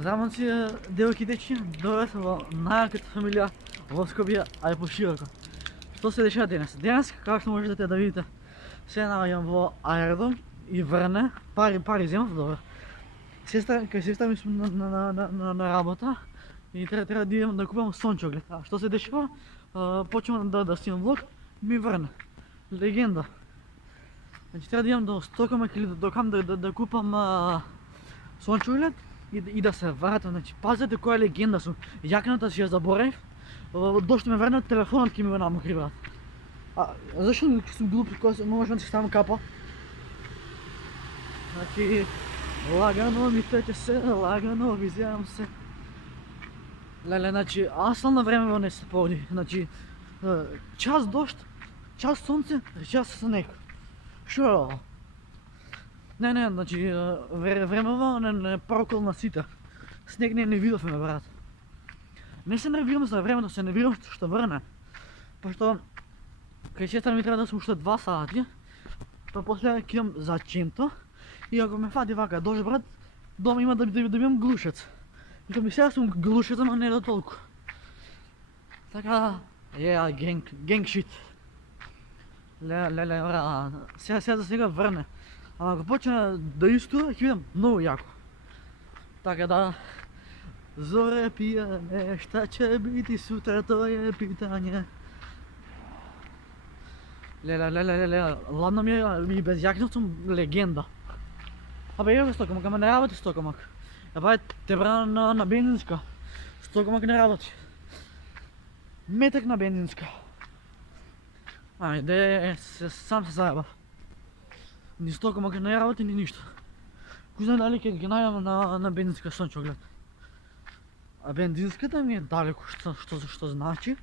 Вземам си делки течи, довеса во најаката фамилија во Скопје, а и пошироко. Што се дешава денес? Денес, како што можете да видите, се наоѓам во аеродром и Врне, пари земав, добро. Кај сестра ми сум на работа и треба да идем да купам сончоглед. А што се дешава? Почнувам да снимам влог, ми врне. Легенда. Значи треба да идам до Стокомак или до кам да купам сончоглед и да се вратам. Значи пазете која легенда сум. Јакната си ја заборев. Дошто ме врнат, телефонот ќе ми го намокри, брат. Зашто сум глуп, кога можам да си ставам капа? Значи лагано ми тече се, лагано визјавам се. Леле, значи, аз сам на време не се поводи. Значи, час дожд, час сонце, час снег. Шо е ова? Не, значи, времево не прокол на сите. Снег не видовме, брат. Не се нервирам за времето, се нервирам што врне. Пошто, кај сестра ми треба да сум уште 2 сати, па после ќе идам за Ченто. И ако ме фати вака дожд, брат, дома има да бидам глушец. И то ми сега сум глушец, ама не до толку. Така, генг шит. Леле, брат, сега за сега врне. Ама ако почне да истува, ќе видам многу јако. Така да, зоре пијане, шта ќе бити сутра, тоа е питање. Леле, ладно ми е и без јакна сум легенда. Абе, ево Стокомак, ама не работи Стокомак. Абе, те брана на бензинска. Стокомак не работи. Метек на бензинска. Де сам се заебав. Ни Стокомак не работи, ни ништо. Кој знае дали ќе ги најдам на бензинска сончоглед. А бензинската ми е далеко, што значи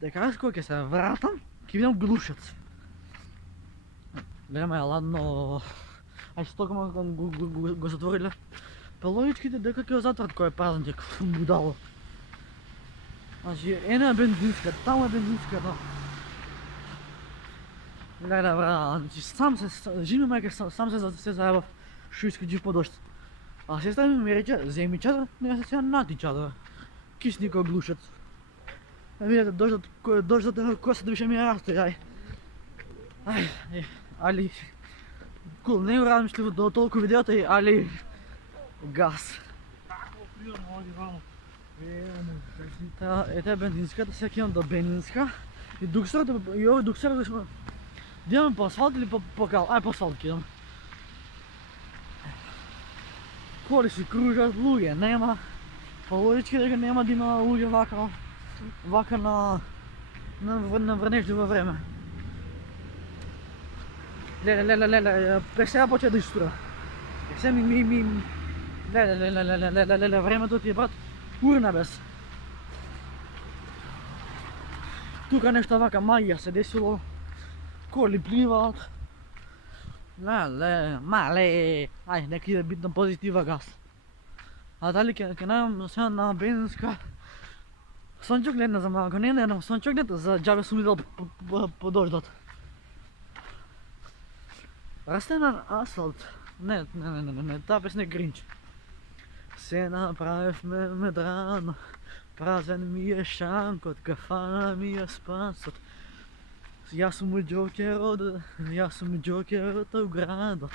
дека јас кога ќе се вратам, ќе видам глушец. Нема ја ладно. Ај Стокомак го затвориле. Па логичките дека ќе го затворат кој е празник, будало. Значи, ена е бензинска, таму е бензинската. Леле, брат, значи жими мајка, сам се заебав што искаđи по дожд. А сестра ми рече, земи чадар, не се нати чадар. Кисни кој глушец. Видете, дождот кој се више ми е растој, али кул, не го размишлив до толку видеото, али газ. Ете бензинската, сега имам до бензинска. И дуксерата, и овој дуксерата да идем по асфалт или по кал? Ај по асфалт идем. Коли си кружат, луѓе нема. По логички дека нема да има луѓе вака на врнежливо време. Леле, сега почне да истура. Сега леле, времето ти е, брат, урна без. Тука нешто вака маја се десило. Коли пливаат. Мале, ај, нека иде битна позитива газ. А дали ќе најдам сега на бензинска сончоглед, не знам, ако не најдам сончоглед, за џабе сум идел по дождот. Растенен асфалт. Не, таа песна е Гринч. Се направивме медрано, празен ми е шанкот, кафана ми е спасот. Јас сум џокерот у градот,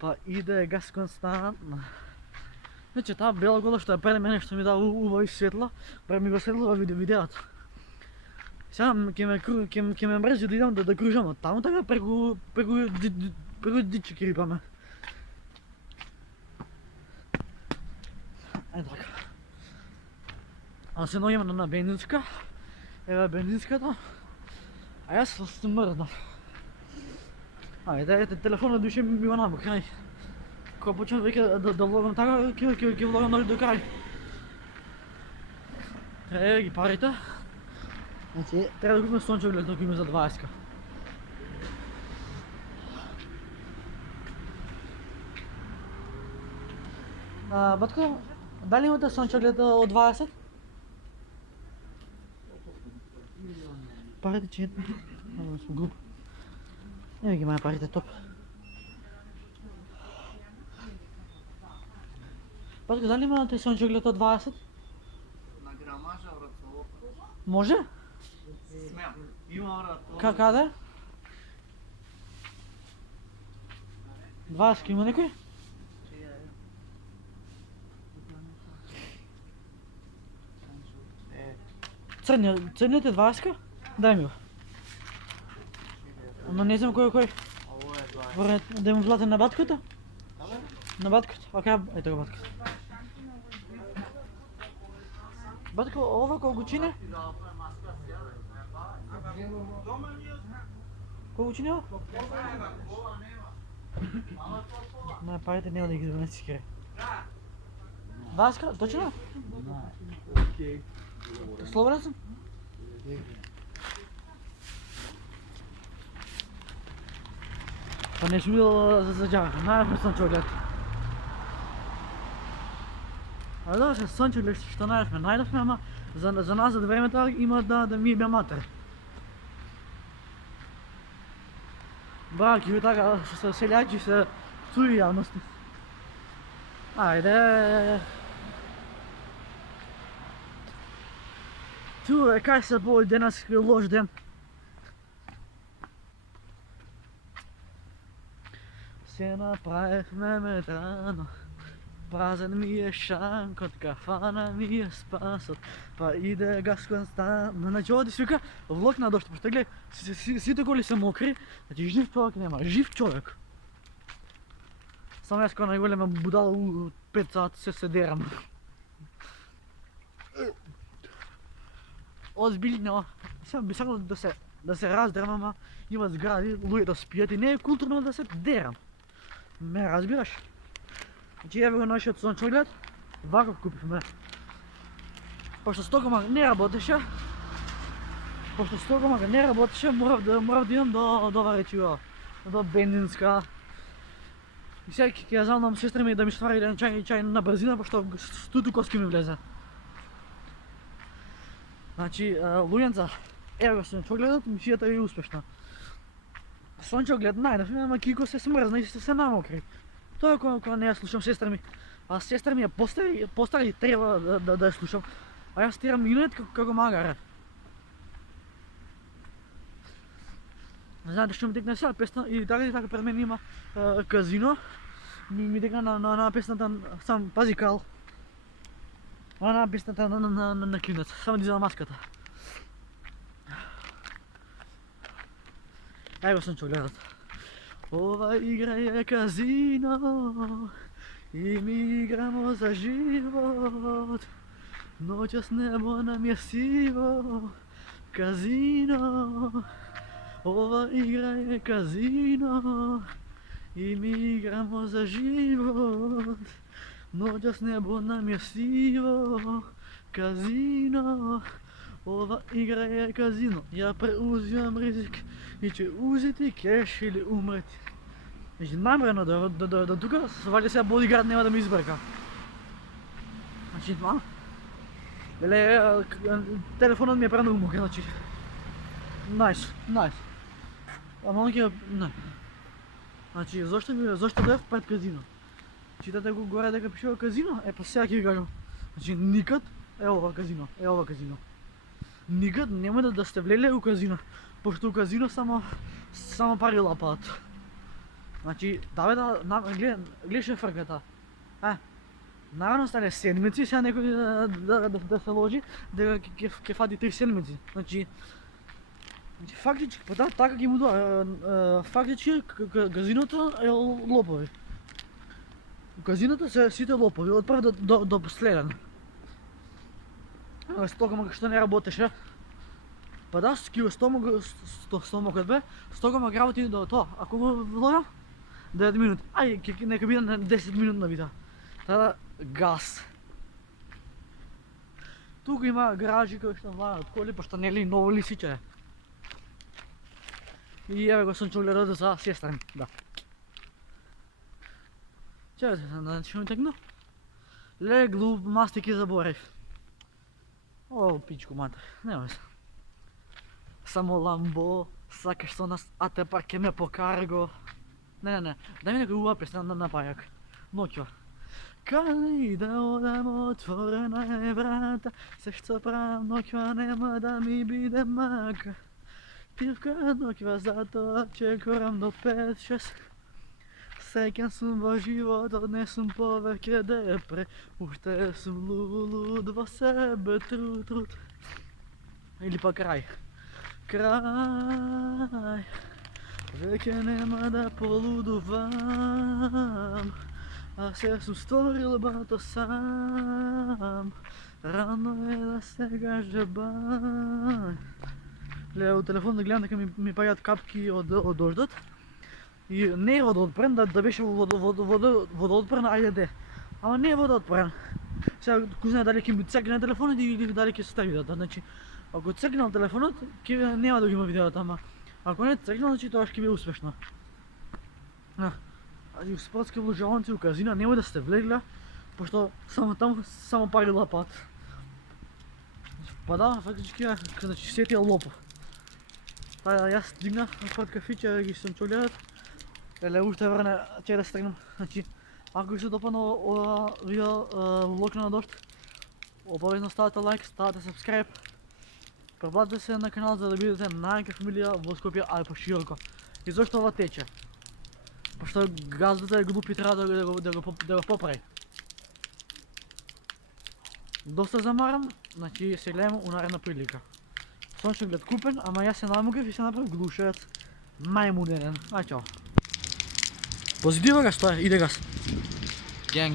па иде газ константно. Значи таа бела гола што е пред мене, што ми дава убави светла, ми го светлува видеото. Сега ќе ме мрзи да идам да кружам од таму, така преку дичи крипаме. Така. А се наоѓаме на бензинска. Ева бензинската. А јас сум мрзнав. Ете, телефонот душе ми го намок, крај. Кога почнам веќе да влогам така, ќе влогам до крај. Треба ги парите. Значи, треба да купим сончоглед, да купим за 20. Батко, дали имате сончоглед од 20? Парите че сум глуп. Не ги маја парите топ. Батко, дали има те слънчоглед от 20? На грамажа вратолопа. Може? Смям. Има вратолопа. Каде? 20 има некој? Црниот е 20? Дај ми го. Ама не знам кој. Ovo je 20. Вред, да му влате на баткото? На баткото? Окей, ето го баткото. Батко, ова колку чине? Колку чине ова? Не, парите нема да ги донеси скре. 20 точно? Окей. Слободен сум? Па не сум бил за џабе, најавно сончоглед. А да, се сончоглед што најдовме, ама за нас за времето има да ми бе матер. Браки, ви така се селјачи се цуи јавности. Ајде. Ту е кај се по денес лош ден. Се направивме метрано. Празен ми е шанкот, кафана ми е спасот. Па иде газ константно. Значи оди свика влог на дошто, пошто гледа, сите коли се мокри, значи жив човек нема, жив човек. Само јас кога најголема будала у 5 сат се дерам. Озбилно, сам би сакал да се раздрам, ама има згради, луѓе да спијат и не е културно да се дерам. Ме разбираш? Значи еве го нашиот сончоглед, ваков купивме. Пошто стокомак не работеше, морав да идам до речиво, до бензинска. И сега ќе ја замнам сестра ми да ми ствари еден чај на брзина, пошто студу коски ми влезе. Значи, луѓенца, ево го сончогледот, мисијата е успешна. Сончоглед најдовме, ама Кико се смрзна и се намокри. Тоа кога не ја слушам сестра ми. А сестра ми ја постари треба да ја слушам. А јас тирам юнет како магаре. Знаете што ми текна сега песна и така пред мен има казино. Ми текна на песната сам пази кал. На песната на клинец, само дизел маската. Ево сончогледот. Ова игра е казино и ми играмо за живот. Noćas nebo nam je sivo, kazino. Ova igra je kazino i mi igramo za život. Noćas nebo nam je sivo, kazino. Ova igra je kazino. Ja preuzimam rizik i će uzeti keš ili umreti. Значи намерено да тука, сваля сега бодигард нема да ми избрка. Значи това. Леле, телефонът ми е пренал мокър, значи. Найс. Ама он ќе не. Значи зошто бев пред казино? Читате го горе дека пишува казино? Е па сега ќе ви кажам. Значи никад е ова казино. Никад нема да сте влеле у казино, пошто у казино само пари лапаат. Значи, гледаше фрката. Наравно стане седмици, сега некој да се ложи, дека ќе фати 3 седмици. Значи, фактички, така ги му доа, фактички казиното е лопови. Казиното се сите лопови, од прв до последен. Стокомак што не работеше. Па да, стомакот бе, стокомак работи до тоа. Ако го вложам, 9 минути. Нека биде на 10 минутна видео. Тада газ. Тука има гаражи кои што влагат коли, пошто нели ново лисиче е. И еве го сончогледот за сестра ми, да. Чекайте, значи ми текна. Леле глуп, мастики заборев. О, пичко мата, нема се. Само ламбо, сакаш со нас, а те пак ке ме покарго. Не, дај ми некој убава песна на пајак. Ноќва. Кай да одам отворена е врата, сеща прав ноква нема да ми биде мака. Пивка ноква zato, че корам до 5-6. Srećan sam va život, odnesem povrke depre, ušte sam lud, va sebe trud. Ili pa kraj. Kraj, veke nema da poludovam, a sve sam stvoril bato sam, rano je da se ga žebam. Гледа от телефона да гледам дека ми падат капки од дождот. И не е водоотпрен, да беше водоотпрен, ајде де. Ама не е водоотпрен. Сега, кој знае дали ќе ми цекне телефонот или дали ќе се стави видеото. Значи, ако цекне на телефонот, нема да го има видеото, ама ако не цекне, значи тоа ќе биде успешно. И в спортски вложалници у казина немој да сте влегла, пошто само таму само пари лапат. Па да, фактички, значи сетија лопов. Та јас дигнав пред кафиче, ги сум чулеат. Еле уште време ќе да стрегнам. Значи, ако ви се допадна ова видео влог на дожд, обавезно ставате лайк, ставате subscribe. Пребатете се на канал за да бидете најака фамилија во Скопје, а и пошироко. И зашто ова тече? Пошто газдата е глупи, треба да го поправи. Доста замарам, значи се гледаме у наредна прилика. Сончен глед купен, ама јас се намогав и се направив глушаец најмодерен. Ај чао. Позитива гас, тоа е, иде гас. Генг.